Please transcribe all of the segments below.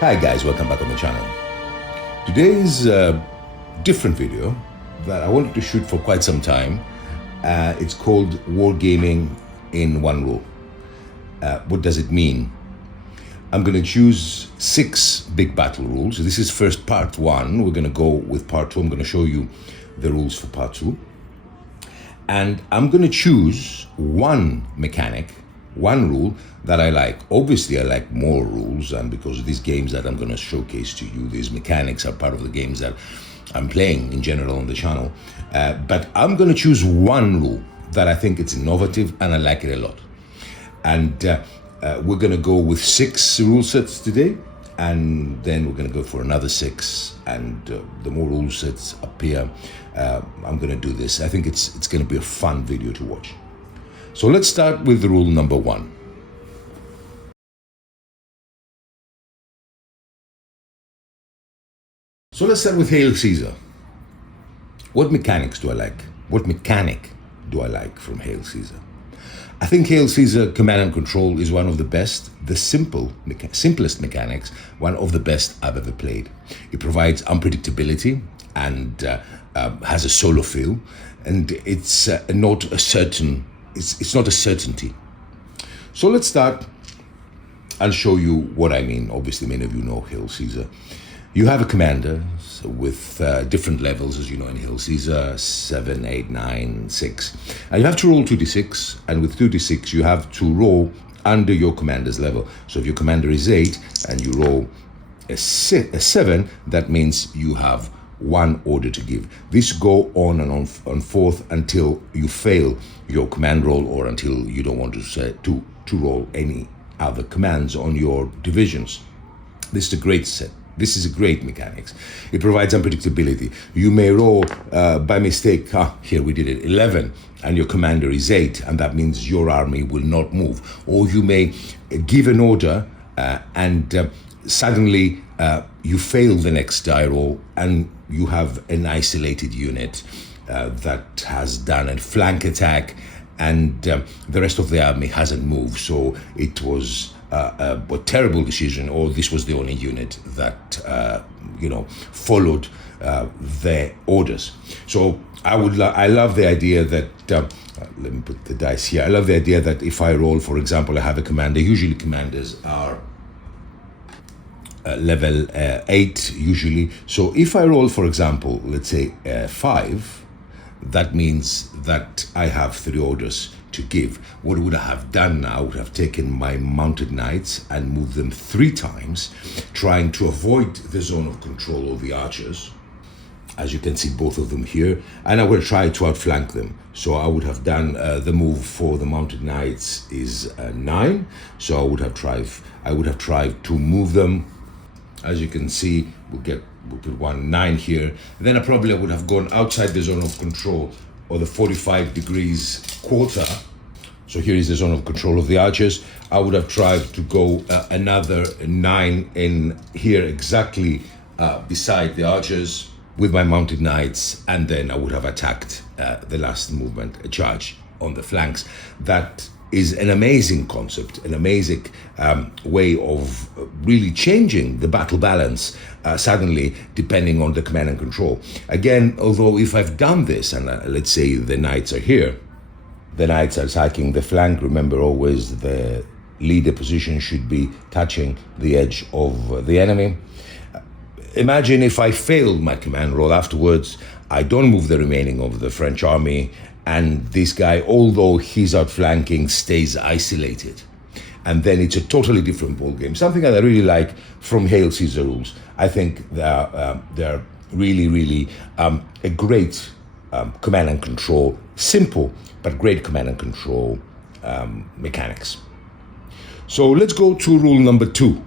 Hi guys, welcome back on the channel. Today's a different video that I wanted to shoot for quite some time. It's called Wargaming in one rule. What does it mean? I'm going to choose 6 big battle rules. This is first part 1. We're going to go with part 2. I'm going to show you the rules for part 2. And I'm going to choose one mechanic, one rule that I like. Obviously, I like more rules, and because these games that I'm going to showcase to you, these mechanics are part of the games that I'm playing in general on the channel. But I'm going to choose one rule that I think it's innovative and I like it a lot. And we're going to go with 6 rule sets today, and then we're going to go for another 6. And the more rule sets appear, I'm going to do this. I think it's going to be a fun video to watch. So let's start with the rule number 1. So let's start with Hail Caesar. What mechanics do I like? What mechanic do I like from Hail Caesar? I think Hail Caesar command and control is one of the best, the simplest mechanics, one of the best I've ever played. It provides unpredictability and has a solo feel, and it's not a certainty. So let's start. I'll show you what I mean. Obviously, many of you know Hail Caesar. You have a commander with different levels, as you know, in Hail Caesar, 7, 8, 9, 6. And you have to roll 2d6, and with 2d6, you have to roll under your commander's level. So if your commander is 8 and you roll a 7, that means you have 1 order to give. This go on and on forth until you fail your command roll, or until you don't want to roll any other commands on your divisions. This is a great set. This is a great mechanics. It provides unpredictability. You may roll by mistake, here we did it, 11, and your commander is 8, and that means your army will not move. Or you may give an order and suddenly you fail the next die roll, and you have an isolated unit that has done a flank attack, and the rest of the army hasn't moved. So it was a terrible decision, or this was the only unit that followed their orders. So I love the idea that let me put the dice here. I love the idea that if I roll, for example, I have a commander. Usually commanders are level 8 usually. So if I roll, for example, let's say 5, that means that I have 3 orders to give. What would I have done now? I would have taken my mounted knights and moved them 3 times, trying to avoid the zone of control of the archers. As you can see, both of them here, and I would try to outflank them. So I would have done the move for the mounted knights is 9. So I would have tried to move them. As you can see, we'll put 9 here. Then I probably would have gone outside the zone of control, or the 45 degrees quarter. So here is the zone of control of the archers. I would have tried to go another 9 in here, exactly beside the archers with my mounted knights, and then I would have attacked the last movement, a charge on the flanks. That is an amazing concept, an amazing way of really changing the battle balance suddenly, depending on the command and control. Again, although if I've done this, and let's say the knights are here, the knights are attacking the flank, remember always the leader position should be touching the edge of the enemy. Imagine if I failed my command roll afterwards, I don't move the remaining of the French army, and this guy, although he's outflanking, stays isolated. And then it's a totally different ball game. Something that I really like from Hail Caesar rules. I think they're really a great command and control, simple but great command and control mechanics. So let's go to rule number 2.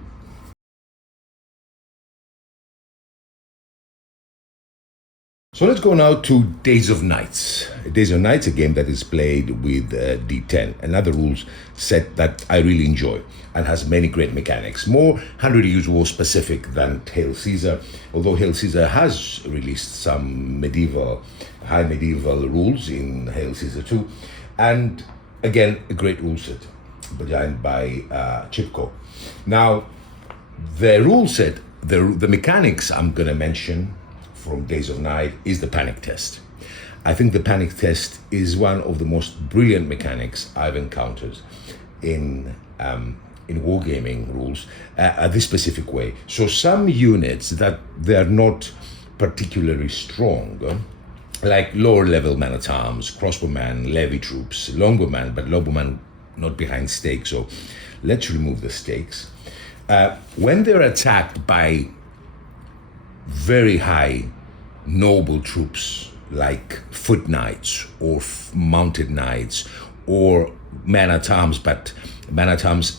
So let's go now to Days of Nights. Days of Nights, a game that is played with D10, another rules set that I really enjoy and has many great mechanics. More 100 Years War specific than Hail Caesar, although Hail Caesar has released some high medieval rules in Hail Caesar 2. And again, a great rule set designed by Chipko. Now, The rule set, the mechanics I'm going to mention from Days of Night is the panic test. I think the panic test is one of the most brilliant mechanics I've encountered in wargaming rules this specific way. So some units that they're not particularly strong, like lower level man at arms, crossbowman, levy troops, longbowman, but longbowman not behind stakes. So let's remove the stakes. When they're attacked by very high noble troops like foot knights or mounted knights or man at arms, but man at arms,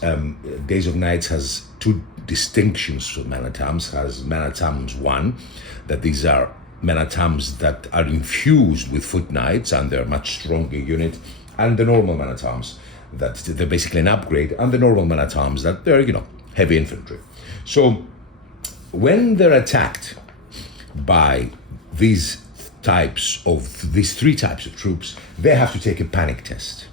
Days of Nights has two distinctions for man at arms. Has man at arms 1, that these are men at arms that are infused with foot knights and they're a much stronger unit, and the normal man at arms that they're basically an upgrade, and the normal man at arms that they're heavy infantry. So when they're attacked by these three types of troops, they have to take a panic test.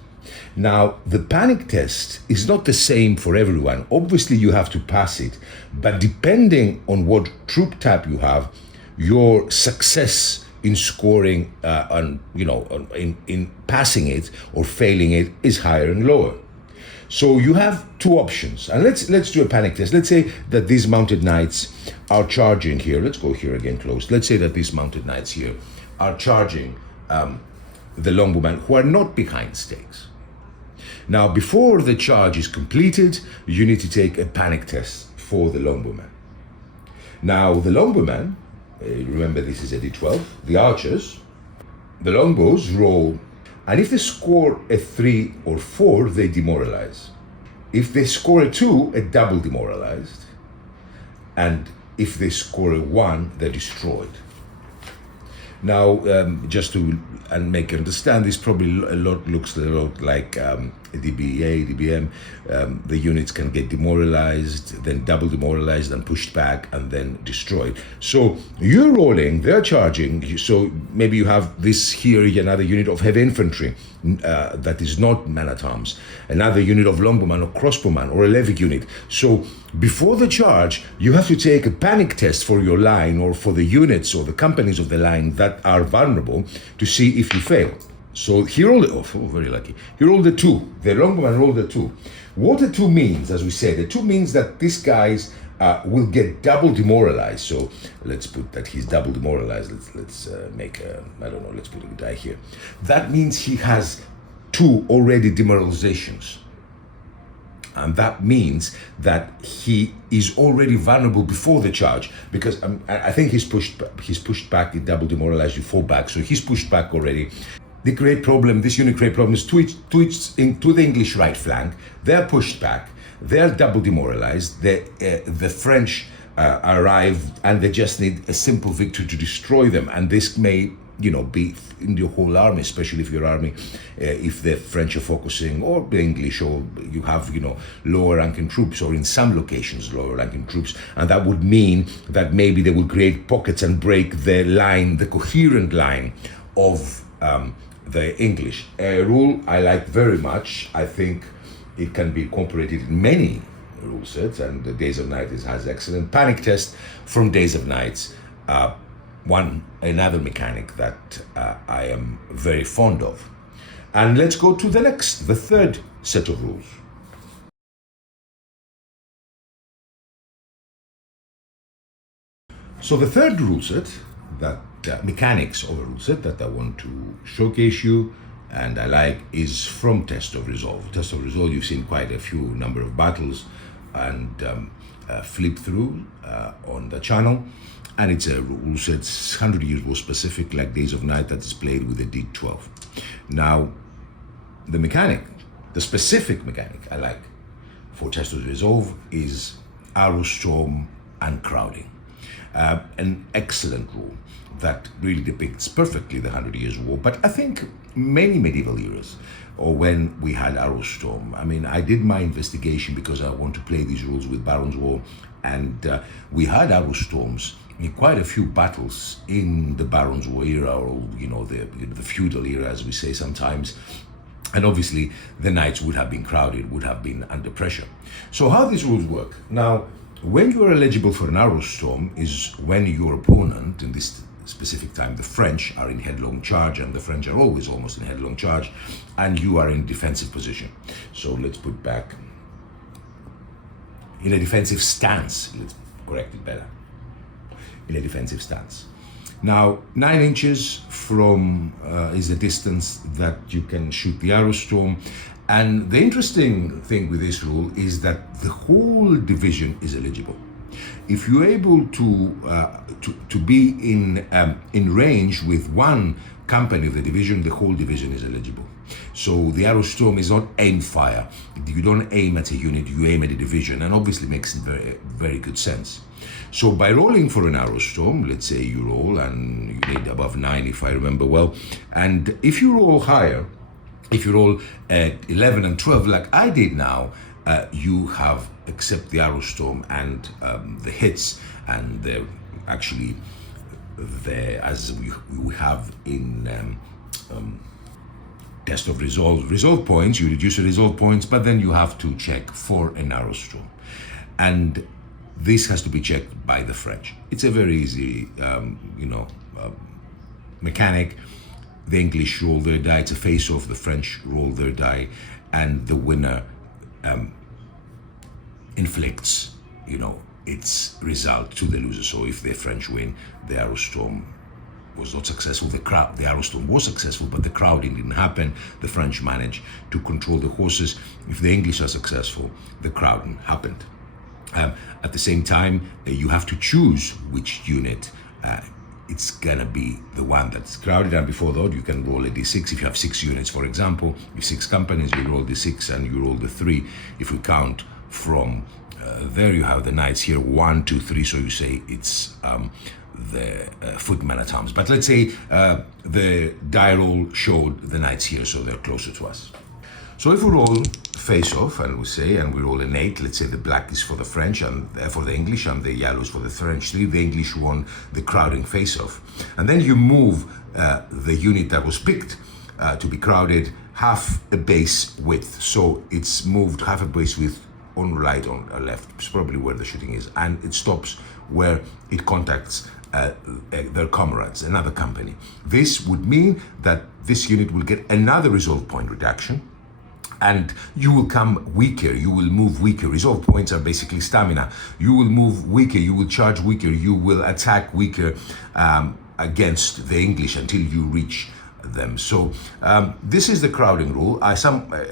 Now, the panic test is not the same for everyone. Obviously, you have to pass it, but depending on what troop type you have, your success in scoring, in passing it or failing it is higher and lower. So you have two options, and let's do a panic test. Let's say that these mounted knights are charging here. Let's go here again close. Let's say that these mounted knights here are charging the longbowmen who are not behind stakes. Now, before the charge is completed, you need to take a panic test for the longbowmen. Now, the longbowmen, remember this is a D12, the archers, the longbows roll, and if they score a 3 or 4, they demoralize. If they score a 2, a double demoralized. And if they score a 1, they're destroyed. Now, just to make you understand, this probably looks a lot like DBA, DBM. The units can get demoralized, then double demoralized and pushed back and then destroyed. So you're rolling, they're charging. So maybe you have this here, another unit of heavy infantry that is not man at arms, another unit of longbowman or crossbowman or a levy unit. So before the charge, you have to take a panic test for your line or for the units or the companies of the line that are vulnerable to see if you fail. So he rolled very lucky. He rolled a 2. The longbowman rolled a 2. What a 2 means, as we said, the 2 means that these guys will get double demoralized. So let's put that he's double demoralized. Let's make let's put a die here. That means he has 2 already demoralizations. And that means that he is already vulnerable before the charge, because I think he's pushed back, he double demoralized, you fall back, so he's pushed back already. This unit create problems twitched into the English right flank. They're pushed back, they're double demoralized. The French arrive and they just need a simple victory to destroy them, and this may be in your whole army, especially if your army, if the French are focusing, or the English, or you have, lower ranking troops, or in some locations, lower ranking troops. And that would mean that maybe they will create pockets and break the line, the coherent line of the English. A rule I like very much. I think it can be incorporated in many rule sets, and the Days of Night has excellent panic test from Days of Nights. Another mechanic that I am very fond of. And let's go to the third set of rules. So the third rule set, mechanics of a rule set that I want to showcase you and I like, is from Test of Resolve. Test of Resolve, you've seen quite a few number of battles and flip through on the channel. And it's a rule set 100 years war specific, like Days of Night, that is played with a D12. Now, the specific mechanic I like for Test of Resolve is Arrowstorm and crowding. An excellent rule that really depicts perfectly the 100 Years' War, but I think many medieval eras, or when we had Arrowstorm. I mean, I did my investigation because I want to play these rules with Baron's War, and we had Arrowstorms in quite a few battles in the Baron's War era, or the feudal era, as we say sometimes. And obviously, the knights would have been crowded, would have been under pressure. So how these rules work? Now, When you are eligible for an Arrowstorm is when your opponent, in this specific time the French, are in headlong charge, and the French are always almost in headlong charge, and you are in defensive position. So let's put back in a defensive stance. Let's correct it better. In a defensive stance. Now, 9 inches from is the distance that you can shoot the Arrowstorm. And the interesting thing with this rule is that the whole division is eligible. If you're able to be in range with one company of the division, the whole division is eligible. So the Arrowstorm is not aim fire. You don't aim at a unit, you aim at a division, and obviously makes very, very good sense. So by rolling for an Arrowstorm, let's say you roll and you need above 9 if I remember well, and if you roll higher, if you roll at 11 and 12 like I did now, you have accept the Arrowstorm and the hits, and the actually as we have in test of resolve points, you reduce the resolve points, but then you have to check for an Arrowstorm, and this has to be checked by the French. It's a very easy mechanic. The English roll their die, it's a face-off, the French roll their die, and the winner inflicts, its result to the loser. So if the French win, the Arrowstorm was not successful. The Arrowstorm was successful, but the crowding didn't happen. The French managed to control the horses. If the English are successful, the crowding happened. At the same time, you have to choose which unit it's gonna be the one that's crowded. And before that, you can roll a d6. If you have 6 units, for example, if 6 companies, you roll d6 and you roll the 3. If we count from there, you have the knights here, 1, 2, 3. So you say it's the footmen at arms. But let's say the die roll showed the knights here, so they're closer to us. So if we roll face off and we roll an 8, let's say the black is for the French and for the English and the yellow is for the French 3, the English won the crowding face off. And then you move the unit that was picked to be crowded half a base width. So it's moved half a base width on right, on left, it's probably where the shooting is, and it stops where it contacts their comrades, another company. This would mean that this unit will get another resolve point reduction, and you will come weaker, you will move weaker. Resolve points are basically stamina. You will move weaker, you will charge weaker, you will attack weaker against the English until you reach them. So this is the crowding rule. A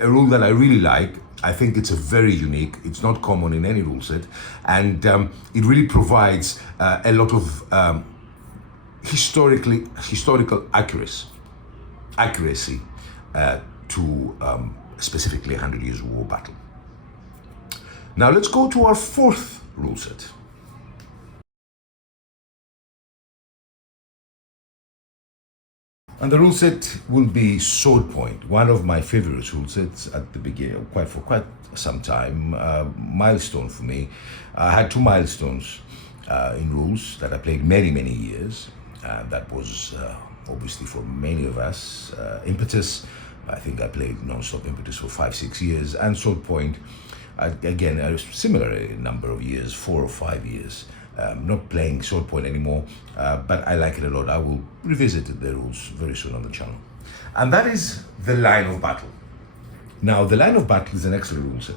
rule that I really like. I think it's a very unique, it's not common in any rule set, and it really provides a lot of historical accuracy to specifically 100 Years War battle. Now let's go to our 4th rule set. And the rule set will be Swordpoint, one of my favorite rule sets at the beginning, for quite some time, milestone for me. I had 2 milestones in rules that I played many years. That was obviously for many of us, Impetus. I think I played non-stop Impetus for 5-6 years, and Swordpoint, again, a similar number of years, 4 or 5 years. Not playing Swordpoint anymore, but I like it a lot. I will revisit the rules very soon on the channel. And that is the line of battle. Now, the line of battle is an excellent rule set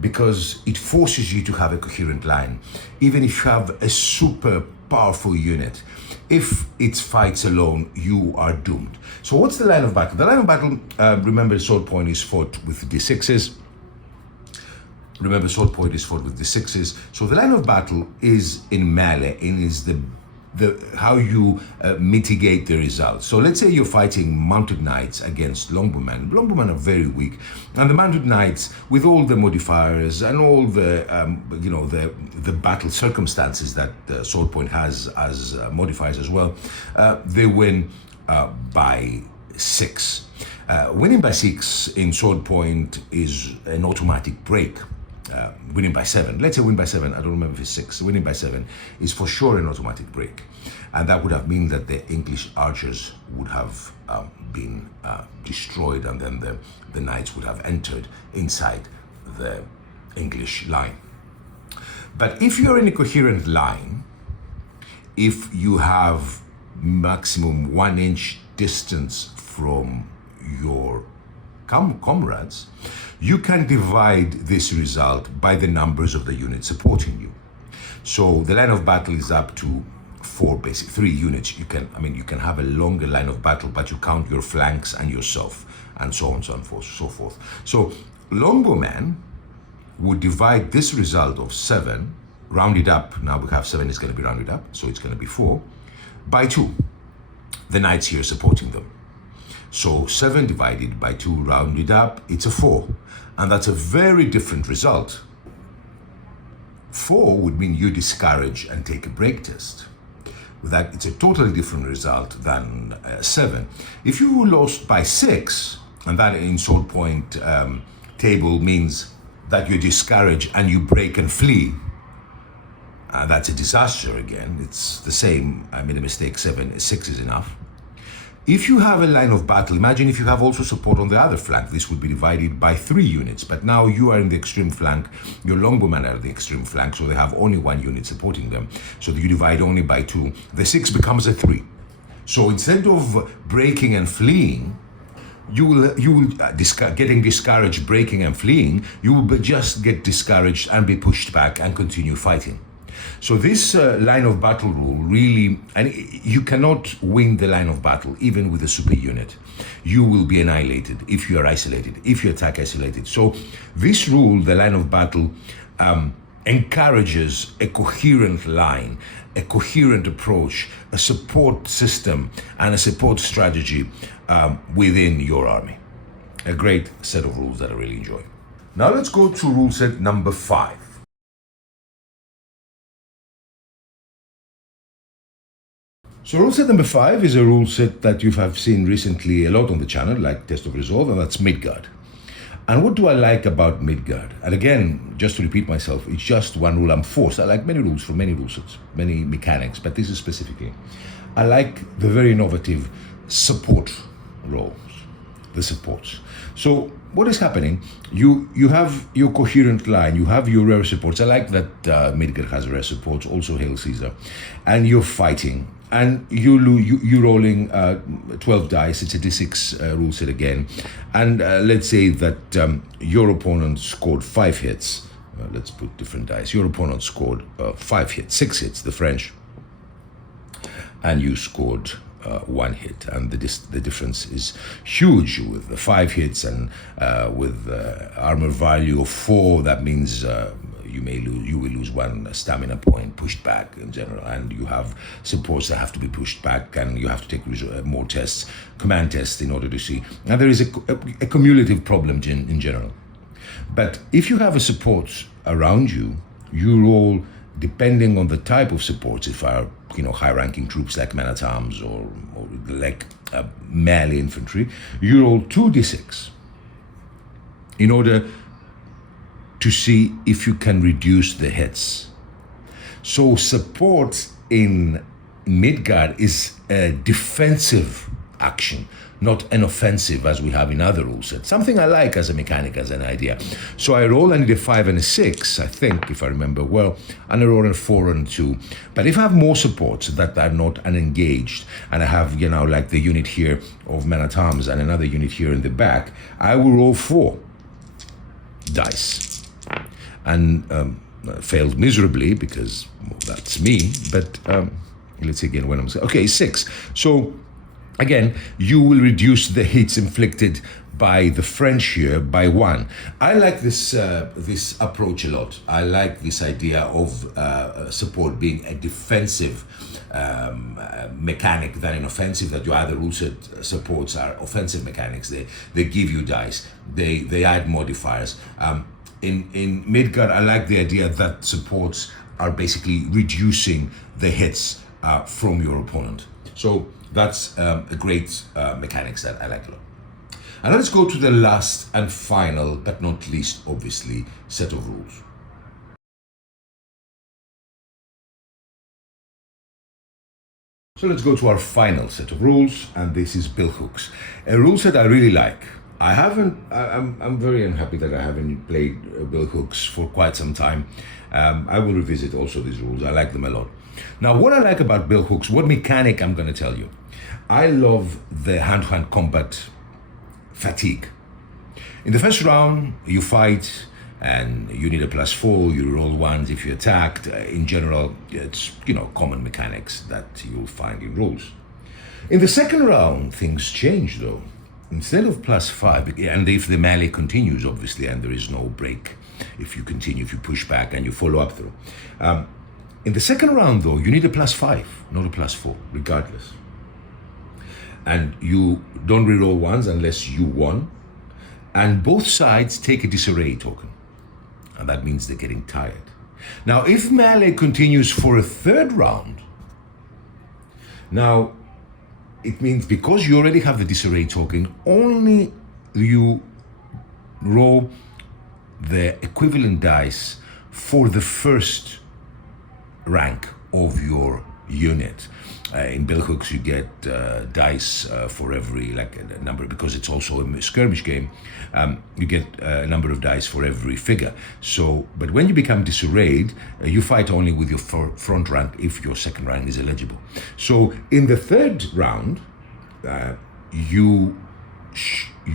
because it forces you to have a coherent line. Even if you have a super powerful unit, if it fights alone, you are doomed. So what's the line of battle? The line of battle, remember, Swordpoint is fought with d6s. Remember, Swordpoint is fought with d6s. So the line of battle is in melee, and is the how you mitigate the results. So let's say you're fighting mounted knights against longbowmen. Longbowmen are very weak, and the mounted knights, with all the modifiers and all the the battle circumstances that Swordpoint has as modifiers as well, they win by 6. Winning by 6 in Swordpoint is an automatic break. Winning by 7, let's say win by 7, I don't remember if it's 6, winning by 7 is for sure an automatic break. And that would have meant that the English archers would have been destroyed, and then the knights would have entered inside the English line. But if you're in a coherent line, if you have maximum 1 inch distance from your comrades, you can divide this result by the numbers of the units supporting you. So the line of battle is up to 3 units. You can have a longer line of battle, but you count your flanks and yourself, and so on and so forth. So longbowman would divide this result of 7, rounded up. Now we have 7 is going to be rounded up, so it's going to be 4, by 2. The knights here supporting them. So 7 divided by 2 rounded up, it's a 4. And that's a very different result. 4 would mean you discourage and take a break test. With that, it's a totally different result than 7. If you lost by 6, and that in Swordpoint table means that you discourage and you break and flee, that's a disaster again. It's the same. I made a mistake. 6 is enough. If you have a line of battle, imagine if you have also support on the other flank, this would be divided by 3 units. But now you are in the extreme flank, your longbowmen are the extreme flank, so they have only 1 unit supporting them. So you divide only by 2. The 6 becomes a 3. So instead of breaking and fleeing, you will getting discouraged, breaking and fleeing, you will just get discouraged and be pushed back and continue fighting. So this line of battle rule really, and you cannot win the line of battle even with a super unit. You will be annihilated if you are isolated, if you attack isolated. So this rule, the line of battle, encourages a coherent line, a coherent approach, a support system, and a support strategy within your army. A great set of rules that I really enjoy. Now let's go to rule set number 5. So rule set number 5 is a rule set that you have seen recently a lot on the channel, like Test of Resolve, and that's Midgard. And what do I like about Midgard? And again, just to repeat myself, it's just one rule I'm forced. I like many rules from many rule sets, many mechanics, but this is specifically. I like the very innovative support roles, the supports. So what is happening? You have your coherent line, you have your rare supports. I like that Midgard has rare supports, also Hail Caesar. And you're fighting. And you're rolling 12 dice. It's a D6 rule set again. And let's say that your opponent scored 5 hits. Let's put different dice. Your opponent scored 5 hits, 6 hits, the French. And you scored 1 hit. And the difference is huge with the 5 hits and with armor value of 4. That means you will lose 1 stamina point pushed back in general, and you have supports that have to be pushed back, and you have to take more tests, command tests, in order to see. And there is a cumulative problem in general. But if you have a support around you, you roll, depending on the type of supports, if are high-ranking troops like men-at-arms or like melee infantry, you roll 2d6 in order to see if you can reduce the hits. So support in Midgard is a defensive action, not an offensive as we have in other rule sets. Something I like as a mechanic, as an idea. So I roll, I need a 5 and a 6, I think, if I remember well, and I roll a 4 and 2. But if I have more supports that are not unengaged, and I have, like the unit here of men-at-arms and another unit here in the back, I will roll 4 dice. And failed miserably because that's me, but let's see again when I'm okay, 6. So again, you will reduce the hits inflicted by the French here by 1. I like this approach a lot. I like this idea of support being a defensive mechanic than an offensive, that your other rule set supports are offensive mechanics. They give you dice, they add modifiers. In Midgard, I like the idea that supports are basically reducing the hits from your opponent. So that's a great mechanics that I like a lot. And let's go to the last and final, but not least, obviously, set of rules. So let's go to our final set of rules, and this is billhooks. A rule set I really like. I haven't. I'm very unhappy that I haven't played bill hooks for quite some time. I will revisit also these rules. I like them a lot. Now, what I like about bill hooks, what mechanic I'm going to tell you. I love the hand-to-hand combat fatigue. In the first round, you fight and you need a +4, you roll ones if you're attacked. In general, it's, common mechanics that you'll find in rules. In the second round, things change though. Instead of +5, and if the melee continues, obviously, and there is no break, if you continue, if you push back and you follow up through. In the second round though, you need a +5, not a +4, regardless. And you don't reroll ones unless you won. And both sides take a disarray token. And that means they're getting tired. Now, if melee continues for a third round, now it means because you already have the disarray token, only you roll the equivalent dice for the first rank of your unit. In bill hooks, you get dice for every a number, because it's also a skirmish game. You get a number of dice for every figure. So, but when you become disarrayed, you fight only with your front rank if your second rank is eligible. So, in the third round, you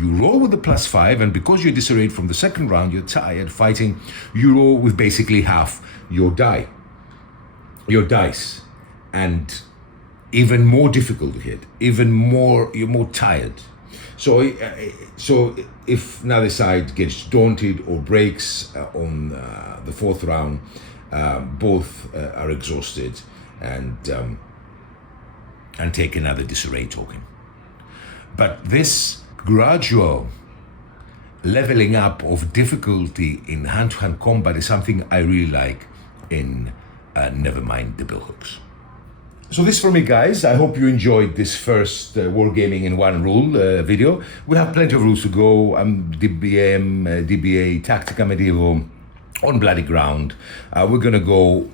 roll with the +5, and because you're disarrayed from the second round, you're tired fighting. You roll with basically half your dice, and even more difficult to hit, you're more tired. So if neither side gets daunted or breaks on the fourth round, both are exhausted and take another disarray token. But this gradual leveling up of difficulty in hand-to-hand combat is something I really like in never mind the bill hooks. So this for me, guys. I hope you enjoyed this first Wargaming in one rule video. We have plenty of rules to go. DBM, DBA, Tactica Medieval, on Bloody Ground. We're going to go,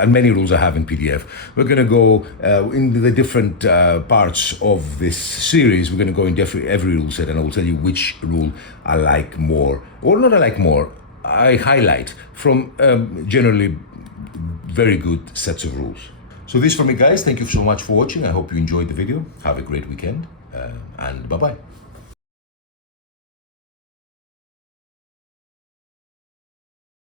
and many rules I have in PDF. We're going to go in the different parts of this series. We're going to go in every rule set, and I will tell you which rule I like more, or not I like more, I highlight from generally very good sets of rules. So this for me, guys. Thank you so much for watching. I hope you enjoyed the video. Have a great weekend, and bye-bye.